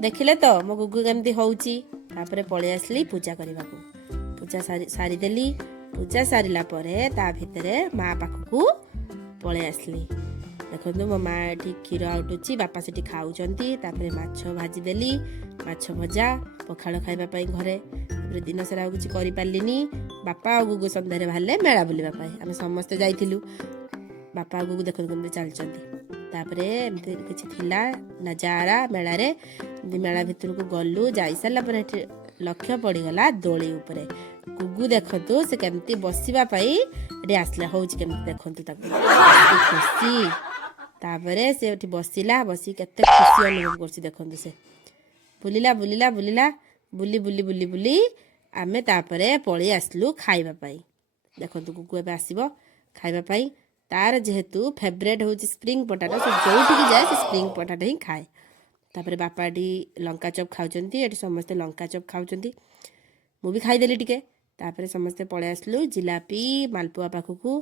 देखिले तो मो गुगु केमती होउची तापरे पळे आसली पूजा करने को पूजा सारीदेली पूजा सारिला परे ता भितरे माँ पाखकू पळे आसली देखो मो माँ ये क्षीर आउटुची बापा से खाऊंती माछ भाजी देली माछ भजा पखाड़ खाइबा घरे दिन सारा किसी करें बापा आ गुगु सन्धारे बाहर मेला बुलवाई आम समस्ते जाइलु बापा गुगु देख चलती तापर एमती किसी थिला ना जारा मेलारे मेला भितर को गलु जाई सारा लक्ष्य पड़गला दोली उपरे गुगु देखु से केमती बसवाई आसला हूँ केमती देखु खुशी तापर से बसला बसी केते खुशी अनुभव कर देखु से बुलिला बुलिला बुलिला बुली बुली बुली बुली आमे तापरे पळी आसलु खाइबा देखु गुगु एबे आसीबो खाइबा तार जेहेतु फेवरेट हूँ स्प्रिंग पोटाटो से जो जाए से स्प्रिंग पोटाटो ही खाए तापर बापा लंका चप खाऊंती ये समस्ते लंका चप खाऊंती मु भी खाईदेली टिके तापर समस्ते पळे आसलु जिलापी मालपुआ पाखकू